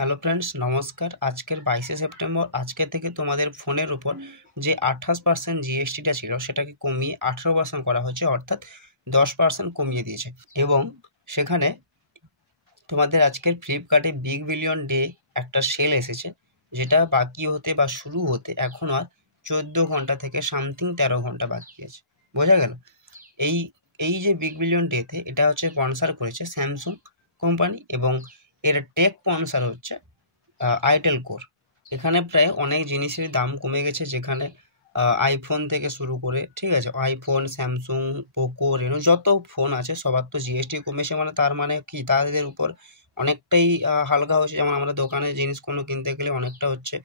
Hello friends, নমস্কার। আজকের 22শে September আজকে থেকে তোমাদের ফোনের উপর যে 28% জিএসটিটা ছিল সেটাকে কমিয়ে 18% করা হয়েছে, অর্থাৎ 10% কমিয়ে দিয়েছে। এবং সেখানে তোমাদের আজকের ফ্লিপকার্টে বিগ বিলিয়ন ডে একটা সেল এসেছে, যেটা বাকি হতে বা শুরু হতে এখন আর 14 ঘন্টা থেকে সামথিং 13 ঘন্টা বাকি আছে। বোঝা গেল? এই এই যে বিগ বিলিয়ন ডেতে এটা হচ্ছে স্পন্সর করেছে স্যামসুং কোম্পানি এবং এর টেক স্পন্সর হচ্ছে আইটেল কোর। এখানে প্রায় অনেক জিনিসের দাম কমে গেছে, যেখানে আইফোন থেকে শুরু করে, ঠিক আছে, আইফোন, স্যামসুং, পোকো, রেনো যত ফোন আছে সবার তো জিএসটি কমেছে। মানে তার মানে কি, তাদের উপর অনেকটাই হালকা হচ্ছে। যেমন আমরা দোকানে জিনিস কোনো কিনতে গেলে অনেকটা হচ্ছে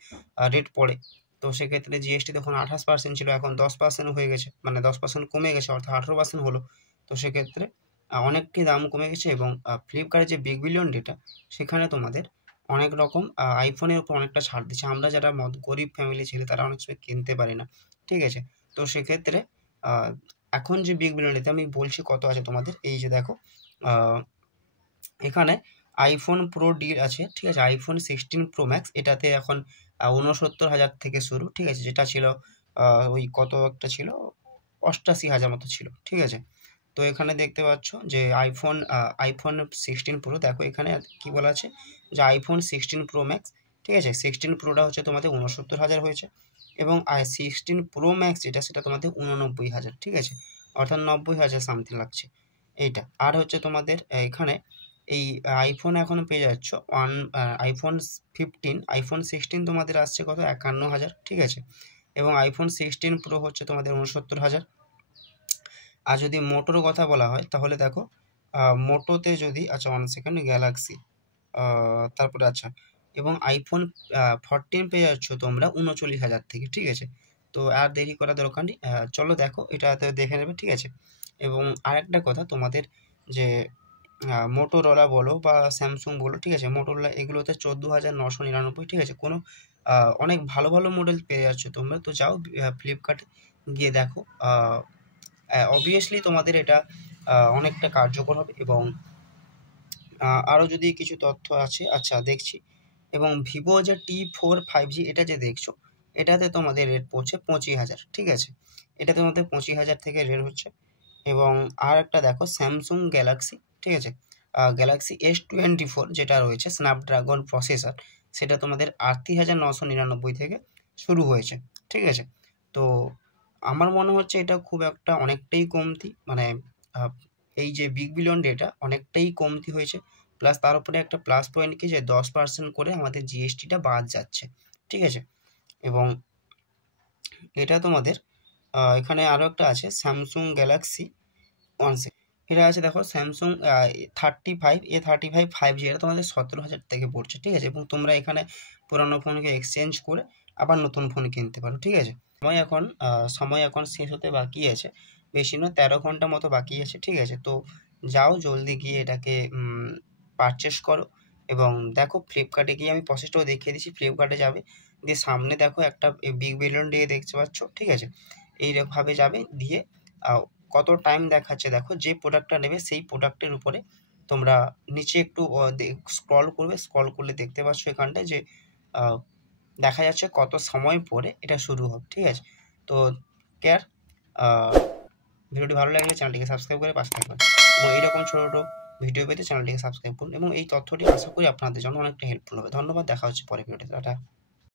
রেট পড়ে, তো সেক্ষেত্রে জিএসটি তখন 28% ছিল, এখন 10% হয়ে গেছে, মানে 10% কমে গেছে, অর্থাৎ 18% হলো। তো সেক্ষেত্রে অনেকটাই দাম কমে গেছে। এবং ফ্লিপকার্টের যে বিগ বিলিয়ন ডেটা, সেখানে তোমাদের অনেক রকম আইফোনের উপর অনেকটা ছাড় দিচ্ছে। আমরা যারা গরিব ফ্যামিলি ছেলে তারা অনেক সময় কিনতে পারি না, ঠিক আছে। তো সেক্ষেত্রে এখন যে বিগ বিলিয়ন ডেতে আমি বলছি কত আছে তোমাদের, এই যে দেখো, এখানে আইফোন প্রো ডিল আছে, ঠিক আছে। আইফোন 16 প্রো ম্যাক্স, এটাতে এখন 69,000 থেকে শুরু, ঠিক আছে, যেটা ছিল ওই কত একটা ছিল, 88,000 মতো ছিল, ঠিক আছে। তো এখানে দেখতে পাচ্ছ যে আইফোন 16 প্রো, দেখো এখানে কি বলা আছে যে আইফোন 16 প্রো ম্যাক্স, ঠিক আছে। 16 প্রোটা হচ্ছে তোমাদের 69,000 হয়েছে, এবং 16 প্রো ম্যাক্স যেটা সেটা তোমাদের 89,000, ঠিক আছে, অর্থাৎ 90,000 সামথিং লাগছে এইটা। আর হচ্ছে তোমাদের এখানে এই আইফোন এখন পেয়ে যাচ্ছ আইফোন 15, আইফোন 16 তোমাদের আসছে কত, 51,000, ঠিক আছে। এবং আইফোন 16 প্রো হচ্ছে তোমাদের 69,000। আর যদি মোটোর কথা বলা হয় তাহলে দেখো, মোটোতে যদি, আচ্ছা 1 সেকেন্ড, গ্যালাক্সি, তারপরে আচ্ছা, এবং আইফোন 14 পেয়ে যাচ্ছ তোমরা 39,000 থেকে, ঠিক আছে। তো আর দেরি করা দরকার নেই, চলো দেখো, এটাতে দেখে নেবে, ঠিক আছে। এবং আরেকটা কথা, তোমাদের যে মোটোরোলা বলো বা স্যামসুং বলো, ঠিক আছে, মোটোরোলা এগুলোতে 14,999, ঠিক আছে। কোনো অনেক ভালো ভালো মডেল পেয়ে যাচ্ছ তোমরা। তো যাও ফ্লিপকার্ট গিয়ে দেখো, অবভিয়াসলি তোমাদের এটা অনেকটা কার্যকর হবে। এবং আরও যদি কিছু তথ্য আছে, আচ্ছা দেখছি। এবং ভিভো যে T4 5G এটা যে দেখছো, এটাতে তোমাদের রেট পড়ছে 25,000, ঠিক আছে। এটাতে তোমাদের 25,000 থেকে রেট হচ্ছে। এবং আর একটা দেখো স্যামসুং গ্যালাক্সি, ঠিক আছে, গ্যালাক্সি S24 যেটা রয়েছে স্ন্যাপড্রাগন প্রসেসর, সেটা তোমাদের 38,999 থেকে শুরু হয়েছে, ঠিক আছে। তো আমার মনে হচ্ছে এটা খুব একটা অনেকটাই কমতি, মানে এই যে বিগ বিলিয়ন ডেটা অনেকটাই কমতি হয়েছে। প্লাস তার উপরে একটা প্লাস পয়েন্ট কি, যে 10% করে আমাদের জিএসটিটা বাদ যাচ্ছে, ঠিক আছে। এবং এটা তোমাদের এখানে আরও একটা আছে স্যামসুং গ্যালাক্সি 1 এটা আছে, দেখো স্যামসুং 35 5G, এটা তোমাদের 17,000 থেকে পড়ছে, ঠিক আছে। এবং তোমরা এখানে পুরানো ফোনকে এক্সচেঞ্জ করে আবার নতুন ফোন কিনতে পারো, ঠিক আছে। সময় এখন শেষ হতে বাকি আছে, বেশি নয়, 13 ঘন্টা মতো বাকি আছে, ঠিক আছে। তো যাও জলদি গিয়ে এটাকে পারচেস করো। এবং দেখো ফ্লিপকার্টে গিয়ে আমি প্রসেসটাও দেখিয়ে দিচ্ছি। ফ্লিপকার্টে যাবে, দিয়ে সামনে দেখো একটা বিগ বিলিয়ন ডে দেখতে পাচ্ছ, ঠিক আছে। এইভাবে যাবে, দিয়ে কত টাইম দেখাচ্ছে দেখো, যে প্রোডাক্টটা নেবে সেই প্রোডাক্টের উপরে তোমরা নিচে একটু স্ক্রল করবে, স্ক্রল করলে দেখতে পাচ্ছ এখানটায় যে দেখা যাচ্ছে কত সময় পরে এটা শুরু হবে, ঠিক আছে। তো কেয়ার, ভিডিওটি ভালো লাগলে চ্যানেলটিকে সাবস্ক্রাইব করে পাশে থাকবেন, এবং এইরকম ছোটো ছোটো ভিডিও পেতে চ্যানেলটিকে সাবস্ক্রাইব করুন। এবং এই তথ্যটি আশা করি আপনাদের জন্য অনেকটা হেল্পফুল হবে। ধন্যবাদ, দেখা হচ্ছে পরে ভিডিওতে, টাটা।